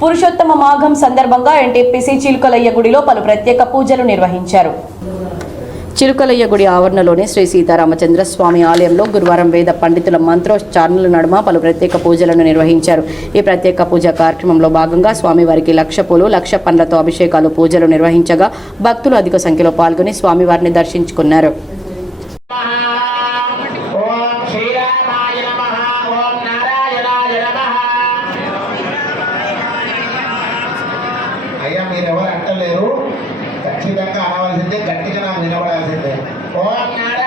పురుషోత్తమ మాఘం సందర్భంగా ఎన్టీపీసీ చిలుకలయ్య గుడిలో పలు ప్రత్యేక పూజలు నిర్వహించారు. చిలుకలయ్య గుడి ఆవరణలోని శ్రీ సీతారామచంద్ర స్వామి ఆలయంలో గురువారం వేద పండితుల మంత్రోచ్చారణల నడుమ పలు ప్రత్యేక పూజలను నిర్వహించారు. ఈ ప్రత్యేక పూజా కార్యక్రమంలో భాగంగా స్వామివారికి 1,00,000 పూలు 1,00,000 పండ్లతో అభిషేకాలు పూజలు నిర్వహించగా భక్తులు అధిక సంఖ్యలో పాల్గొని స్వామివారిని దర్శించుకున్నారు. అయ్యా మీరెవరు అంటలేరు, ఖచ్చితంగా అనవలసిందే, గట్టిగా నాకు వినబడాల్సిందే. ఓం నారాయణ